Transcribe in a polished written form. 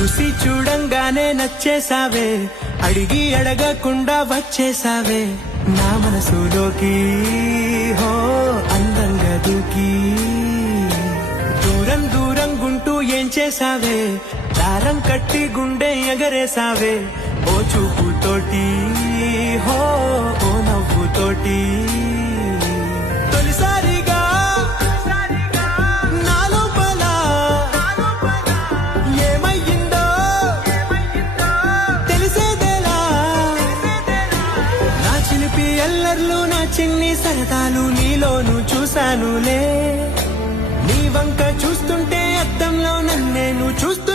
చూసి చూడంగానే నచ్చేసావే, అడిగి అడగకుండా వచ్చేసావే నా మనసులోకి. హో అందంగా దూకి దూరం దూరం గుంటూ ఏం చేసావే, దారం కట్టి గుండె ఎగరేసావే ఓ చూపుతోటి. హో ఓ నవ్వుతోటి తొలిసారిగా నా లోపల ఏమయ్యిందో తెలిసేదేలా. నా చిలిపి ఎల్లర్లు నా చిన్ని సరదాలు నీలోను చూశానులే. నీ వంక చూస్తుంటే అద్దంలో నన్నేను చూస్తూ